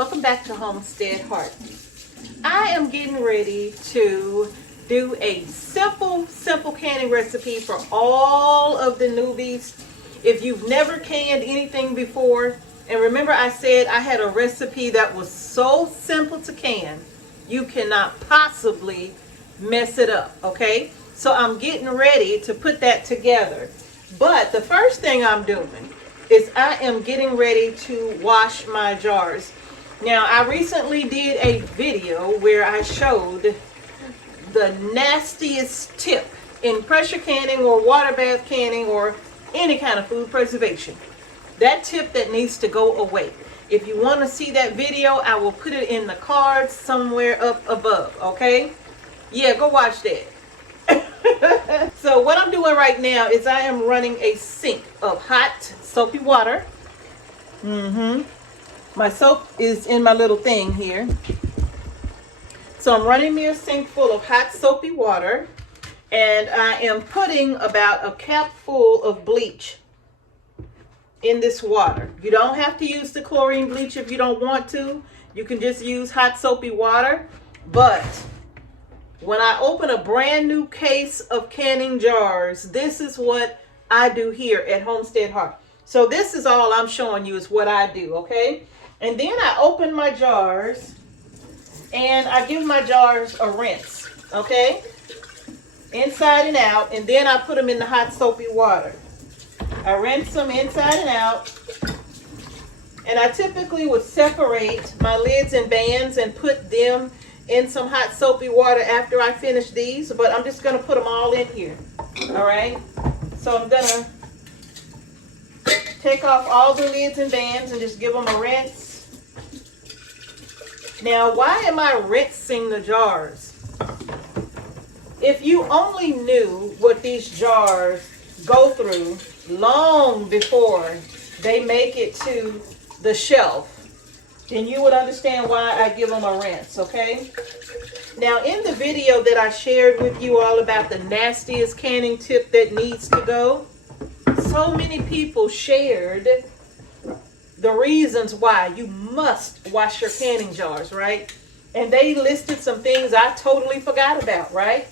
Welcome back to Homestead Heart. I am getting ready to do a simple canning recipe for all of the newbies. If you've never canned anything before, and remember I said I had a recipe that was so simple to can, you cannot possibly mess it up, okay? So I'm getting ready to put that together. But the first thing I'm doing is I am getting ready to wash my jars. Now, I recently did a video where I showed the nastiest tip in pressure canning or water bath canning or any kind of food preservation. That tip that needs to go away. If you want to see that video, I will put it in the cards somewhere up above, okay? Yeah, go watch that. So what I'm doing right now is I am running a sink of hot soapy water. My soap is in my little thing here. So I'm running me a sink full of hot soapy water, and I am putting about a cap full of bleach in this water. You don't have to use the chlorine bleach if you don't want to. You can just use hot soapy water. But when I open a brand new case of canning jars, this is what I do here at Homestead Heart. So this is all I'm showing you is what I do, okay? And then I open my jars and I give my jars a rinse, okay? Inside and out, and then I put them in the hot soapy water. I rinse them inside and out, and I typically would separate my lids and bands and put them in some hot soapy water after I finish these, but I'm just gonna put them all in here, all right? So I'm gonna take off all the lids and bands and just give them a rinse. Now, why am I rinsing the jars? If you only knew what these jars go through long before they make it to the shelf, then you would understand why I give them a rinse, okay? Now, in the video that I shared with you all about the nastiest canning tip that needs to go, so many people shared the reasons why you must wash your canning jars, right? And they listed some things I totally forgot about, right?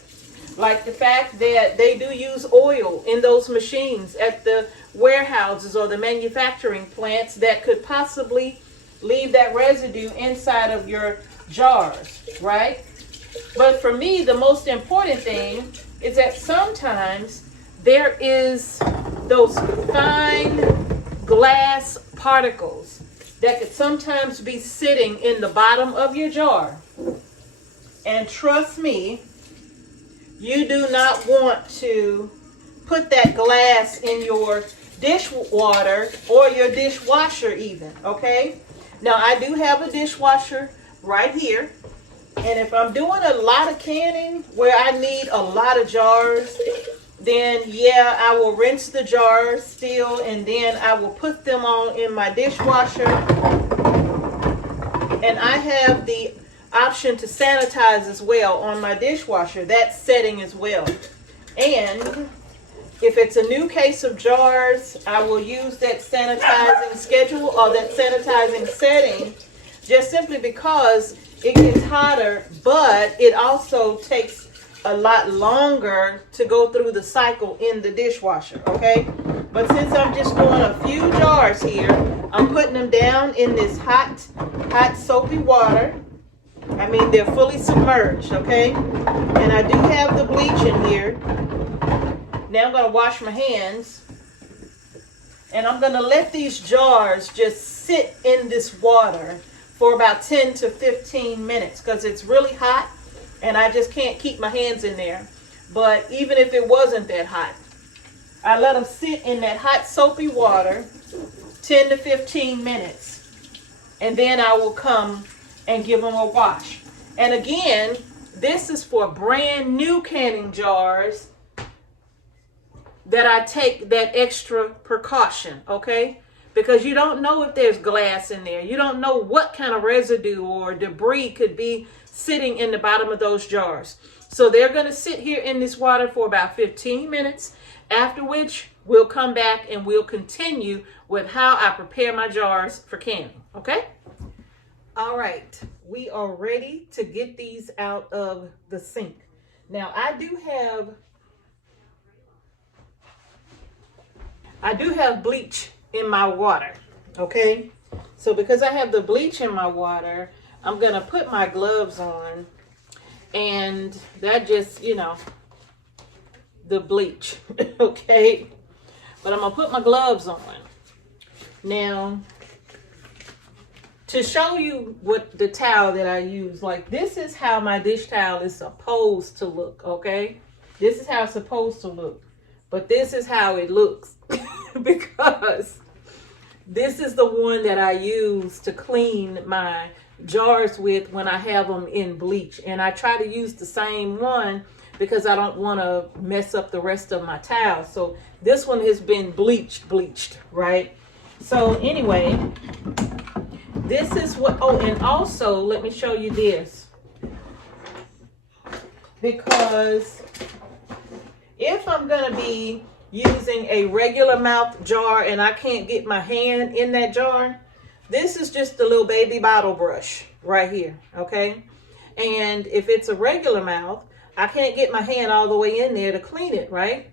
Like the fact that they do use oil in those machines at the warehouses or the manufacturing plants that could possibly leave that residue inside of your jars, right? But for me, the most important thing is that sometimes there is those fine glass particles that could sometimes be sitting in the bottom of your jar. And trust me, you do not want to put that glass in your dishwater or your dishwasher even, okay? Now, I do have a dishwasher right here. And if I'm doing a lot of canning where I need a lot of jars, then yeah, I will rinse the jars still, and then I will put them all in my dishwasher. And I have the option to sanitize as well on my dishwasher, that setting as well. And if it's a new case of jars, I will use that sanitizing schedule or that sanitizing setting, just simply because it gets hotter, but it also takes a lot longer to go through the cycle in the dishwasher, okay? But since I'm just doing a few jars here, I'm putting them down in this hot soapy water. I mean, they're fully submerged, okay? And I do have the bleach in here. Now I'm gonna wash my hands, and I'm gonna let these jars just sit in this water for about 10 to 15 minutes because it's really hot and I just can't keep my hands in there. But even if it wasn't that hot, I let them sit in that hot soapy water 10 to 15 minutes, and then I will come and give them a wash. And again, this is for brand new canning jars that I take that extra precaution, okay? Because you don't know if there's glass in there. You don't know what kind of residue or debris could be sitting in the bottom of those jars. So they're going to sit here in this water for about 15 minutes, after which we'll come back and we'll continue with how I prepare my jars for canning, okay? All right, we are ready to get these out of the sink. Now I do have bleach in my water, okay? So because I have the bleach in my water, I'm gonna put my gloves on, and that just, the bleach, okay? But I'm gonna put my gloves on. Now, to show you what the towel that I use, like this is how my dish towel is supposed to look, okay? This is how it's supposed to look. But this is how it looks because this is the one that I use to clean my jars with when I have them in bleach. And I try to use the same one because I don't want to mess up the rest of my towel. So this one has been bleached, right? So anyway, this is what, oh, and also let me show you this. Because if I'm going to be using a regular mouth jar and I can't get my hand in that jar, this is just a little baby bottle brush right here, okay? And if it's a regular mouth, I can't get my hand all the way in there to clean it, right?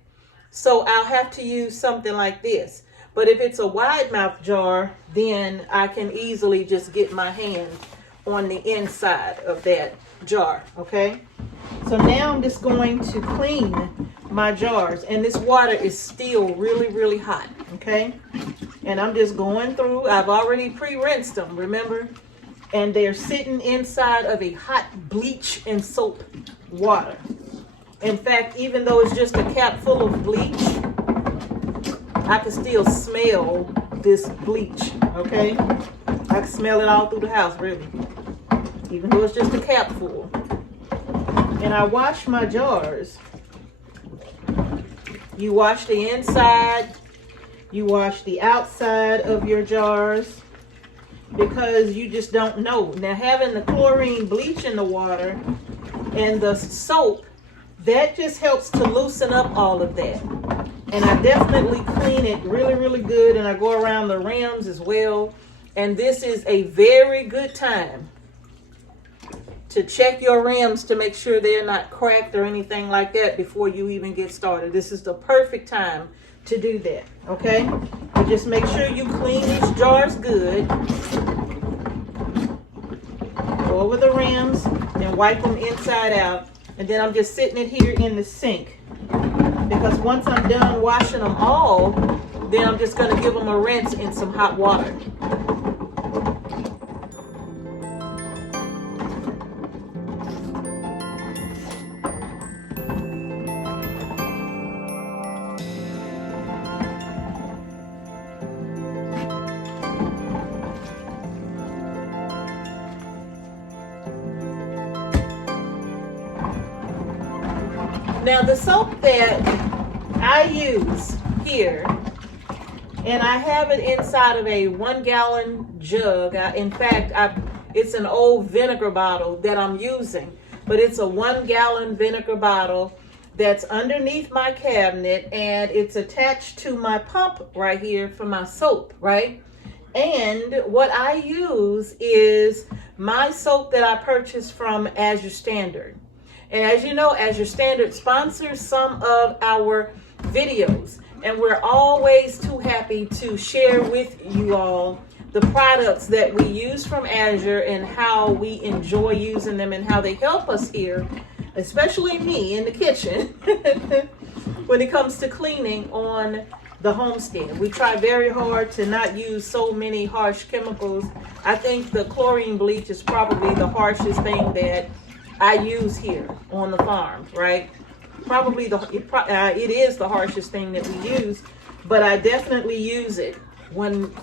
So I'll have to use something like this. But if it's a wide mouth jar, then I can easily just get my hand on the inside of that jar, okay? So now I'm just going to clean my jars, and this water is still really, really hot, okay? And I'm just going through, I've already pre-rinsed them, remember? And they're sitting inside of a hot bleach and soap water. In fact, even though it's just a cap full of bleach, I can still smell this bleach, okay? I can smell it all through the house, really. Even though it's just a cap full. And I wash my jars. You wash the inside, you wash the outside of your jars, because you just don't know. Now, having the chlorine bleach in the water and the soap, that just helps to loosen up all of that. And I definitely clean it really, really good, and I go around the rims as well. And this is a very good time to check your rims to make sure they're not cracked or anything like that before you even get started. This is the perfect time to do that, okay? But just make sure you clean these jars good. Go over the rims and wipe them inside out. And then I'm just sitting it here in the sink. Because once I'm done washing them all, then I'm just gonna give them a rinse in some hot water. Now the soap that I use here, and I have it inside of a 1 gallon jug. In fact, it's an old vinegar bottle that I'm using, but it's a 1 gallon vinegar bottle that's underneath my cabinet, and it's attached to my pump right here for my soap, right? And what I use is my soap that I purchased from Azure Standard. And as you know, Azure Standard sponsors some of our videos, and we're always too happy to share with you all the products that we use from Azure and how we enjoy using them and how they help us here, especially me in the kitchen, when it comes to cleaning on the homestead. We try very hard to not use so many harsh chemicals. I think the chlorine bleach is probably the harshest thing that I use here on the farm, right? Probably it is the harshest thing that we use, but I definitely use it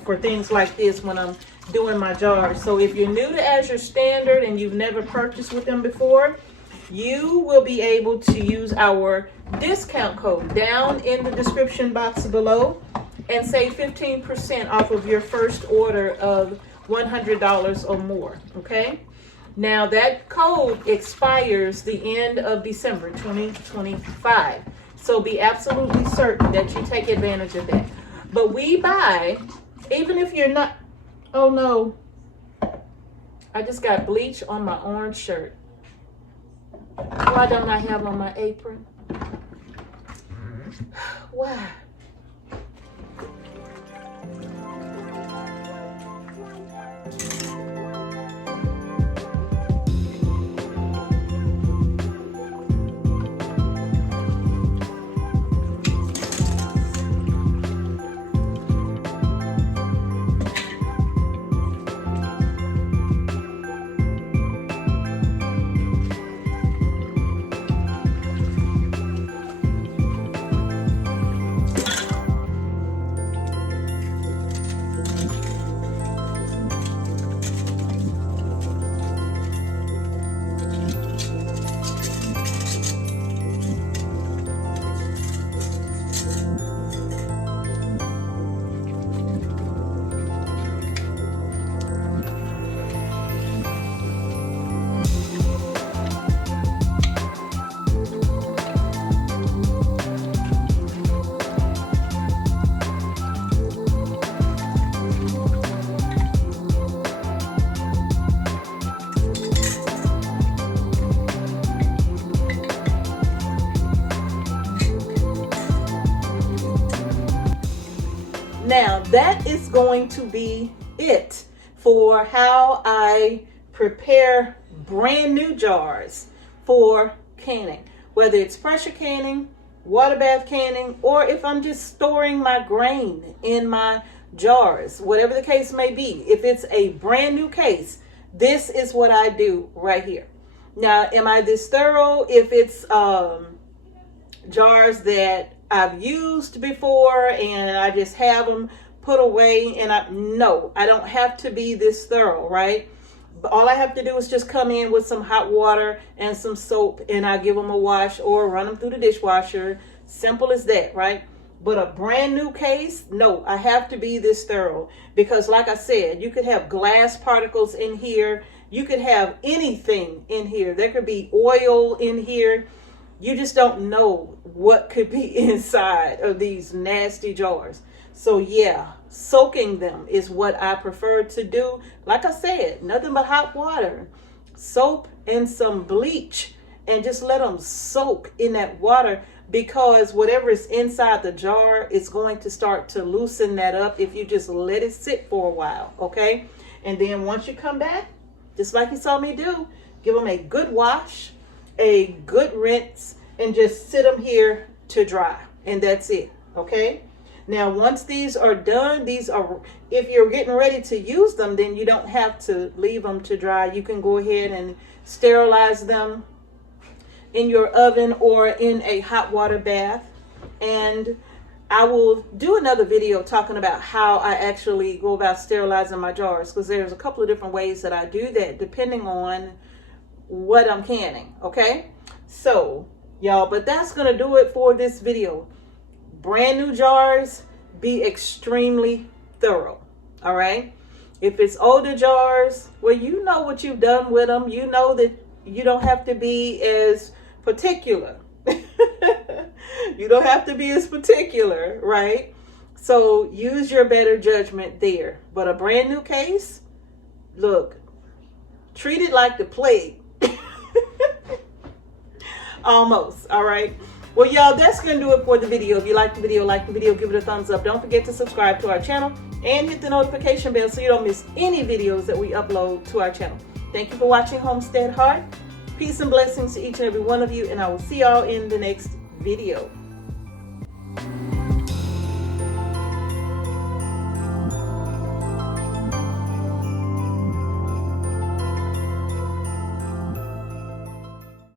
for things like this when I'm doing my jars. So if you're new to Azure Standard and you've never purchased with them before, you will be able to use our discount code down in the description box below and save 15% off of your first order of $100 or more, okay? Now that code expires the end of December 2025. So be absolutely certain that you take advantage of that. But we buy, even if you're not, oh no, I just got bleach on my orange shirt. Why don't I have on my apron? Why? Now that is going to be it for how I prepare brand new jars for canning, whether it's pressure canning, water bath canning, or if I'm just storing my grain in my jars, whatever the case may be. If it's a brand new case, this is what I do right here. Now, am I this thorough if it's jars that I've used before and I just have them put away? And no, I don't have to be this thorough, right? But all I have to do is just come in with some hot water and some soap, and I give them a wash or run them through the dishwasher. Simple as that, right? But a brand new case, no, I have to be this thorough, because like I said, you could have glass particles in here. You could have anything in here. There could be oil in here. You just don't know what could be inside of these nasty jars. So yeah, soaking them is what I prefer to do. Like I said, nothing but hot water, soap, and some bleach, and just let them soak in that water, because whatever is inside the jar is going to start to loosen that up if you just let it sit for a while, okay? And then once you come back, just like you saw me do, give them a good wash, a good rinse, and just sit them here to dry, and that's it, okay? Now once these are done, if you're getting ready to use them, then you don't have to leave them to dry. You can go ahead and sterilize them in your oven or in a hot water bath. And I will do another video talking about how I actually go about sterilizing my jars, because there's a couple of different ways that I do that depending on what I'm canning, okay? So y'all, but that's gonna do it for this video. Brand new jars, be extremely thorough, all right? If it's older jars, well, you know what you've done with them. You know that you don't have to be as particular. You don't have to be as particular, right? So use your better judgment there. But a brand new case, look, treat it like the plague. Almost, all right? Well, y'all, that's going to do it for the video. If you like the video, give it a thumbs up. Don't forget to subscribe to our channel and hit the notification bell so you don't miss any videos that we upload to our channel. Thank you for watching Homestead Heart. Peace and blessings to each and every one of you, and I will see y'all in the next video.